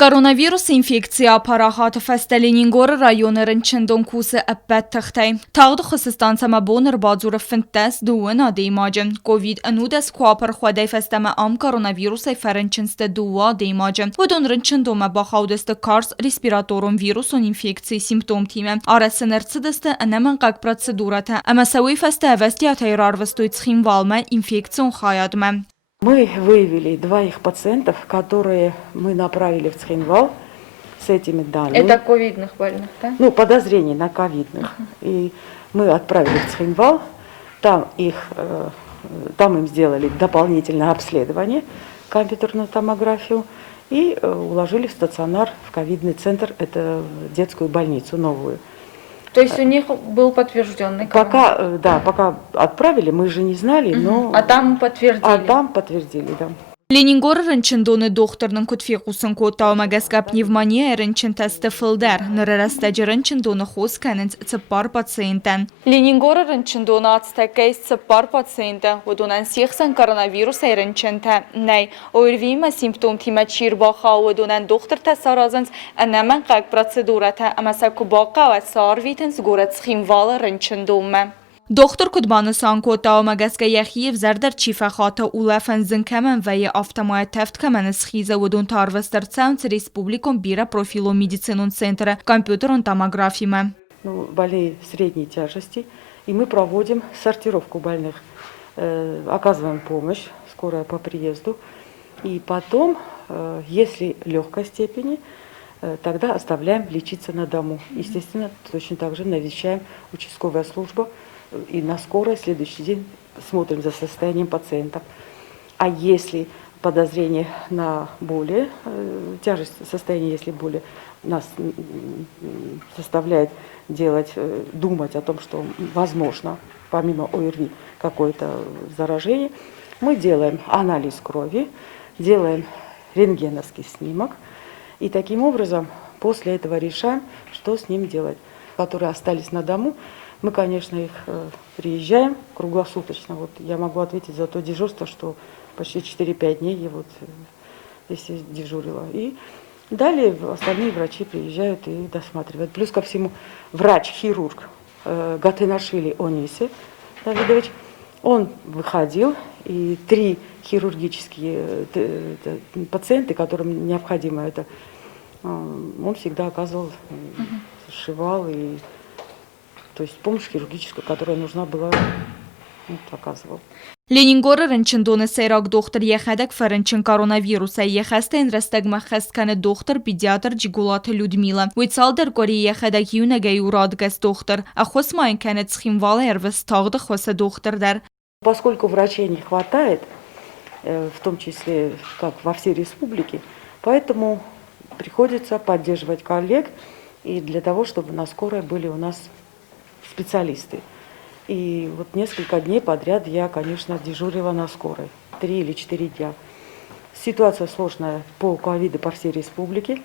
Կորոնավիրուս ինֆեկցիա փարախատ ֆեստելինինգոր ռայոներն չնդոն կուսը əppət թղթայ։ Թաղdı խսստանցամա բոնր բազուրը ֆնտես դուын ադի imajı. Covid անուդես քուապր խոդայ ֆեստամա ամ կորոնավիրուսայ ֆերենչնստը դուա ադի imajı. Ոդոն ռնչնդոմա բախաուդստը կարս ռեսպիրատորոն վիրուսոն ինֆեկցիի սիմպտոմ թիմը. Արասներցդստը անամն կակ процедурата. Ամասավի фесте вестиатайр арвստуйц химвалма инфекцион хаядма. Мы выявили двоих пациентов, которые мы направили в Цхинвал с этими данными. Это ковидных больных, да? Ну, подозрений на ковидных. И мы отправили в Цхинвал, там им сделали дополнительное обследование, компьютерную томографию, и уложили в стационар, в ковидный центр, это детскую больницу новую. То есть у них был подтвержденный коронавирус? Пока отправили, мы же не знали, но... А там подтвердили? А там подтвердили, да. Լենինգորը ռնչնդոնը դողտորնն կուտվիղուսն կոտաումագասկա պնևմանիա էրնչնտաստը ֆլդար, նրարաստաջը ռնչնդոնը խոսկանենց ծպար պացենտան։ Լենինգորը ռնչնդոնը ացտակայս ծպար պացենտը, ոդոնան սիխսան կորոնավիրուս էրնչնտա, նայ, օրվիմը սիմպտոմ թիմա չիրբախա ոդոնան դողտր տասարազանց անաման կակ պրացեդուրատա, ամասակու բաղա ու սարվիտն զգորած խիմվալը ռնչնդոմը։ Դոկտոր Կուդբանոս անկոտաու մագասկա յախիև զարդար չիֆախատը ուլաֆն զնքամն վայ ավտոմայ թեվտքամն սխիզը ոդոն տարվստրցանց республикон бира профилу медицинон центра компьютерон томографима. Ну, больные средней тяжести, и мы проводим сортировку больных, оказываем помощь, скорая по приезду, и потом, если легкой степени, тогда оставляем лечиться на дому. Естественно, точно так же навещаем участковая служба, и на скорой следующий день смотрим за состоянием пациентов. А если подозрение на боли, тяжесть состояния, если боли нас заставляет думать о том, что возможно, помимо ОРВИ, какое-то заражение, мы делаем анализ крови, делаем рентгеновский снимок, и таким образом после этого решаем, что с ним делать. Которые остались на дому, мы, конечно, их приезжаем круглосуточно. Вот я могу ответить за то дежурство, что почти 4-5 дней я вот здесь дежурила. И далее остальные врачи приезжают и досматривают. Плюс ко всему врач-хирург Гатынашвили Ониси Давидович, он выходил, и 3 хирургические пациенты, которым необходимо это, он всегда оказывал, сшивал, и то есть помощь хирургическую, которая нужна была, оказывал. Լենինգորը ռնչնդոնը սերակ դողտր եղադակ ֆերենչն կորոնավիրուսը եղաստեն ռստագմա խստկանը դողտր պիդիատր Ջիգուլաթը Լյուդմիլա վիցալ դեր գորի եղադակ յունագայ ուրադգաս դողտր ախոս մայնքանը ծխիմվալը երվս թաղды խոսը դողտր դեր. Поскольку врачей не хватает, в том числе как во всей республике, поэтому приходится поддерживать коллег, и для того, чтобы на скорой были у нас специалисты. И вот несколько дней подряд я, конечно, дежурила на скорой. 3 или 4 дня. Ситуация сложная по ковиду по всей республике,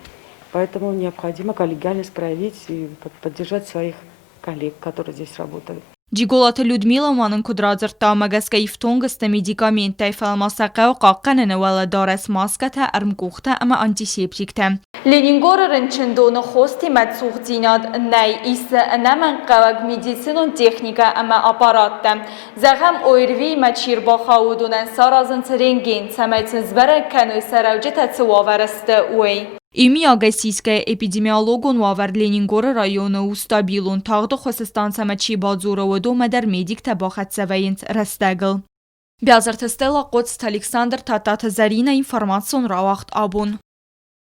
поэтому необходимо коллегиальность проявить и поддержать своих коллег, которые здесь работают. Ջիգոլաթը Լյուդմիլա մանն կուդրածր տամագասկա իվտոնգստը մեդիկամենտայ ֆալմասակա ու կաղկանը նվալը դարես մասկաթը արմկուղթը ամա անտիսեպտիկթը։ Լենինգորը ռնչնդոնը խոստի մատսուղ ձինատ նայ իսը նաման կավագ մեդիցինոն տեխնիկա ամա ապարատը։ Զաղամ օիրվի մաչիր բախաուդունան սարազնց ռենգեն ծամայցն զվարը կանոյ սարավջետը ծուավարստը ուй։ Իմի ագասիսկա էպիդեմիոլոգոն ուավար Լենինգորը ռայոնը ու ստաբիլոն թաղды խոսստանցամա չի բազուրը ոդո մադար մեդիկ տաբախացավայինց ռստագլ։ Բյազարթստելա կոց Ալեքսանդր Թատաթը Զարինա ինֆորմացիոն ռավախտ աբուն։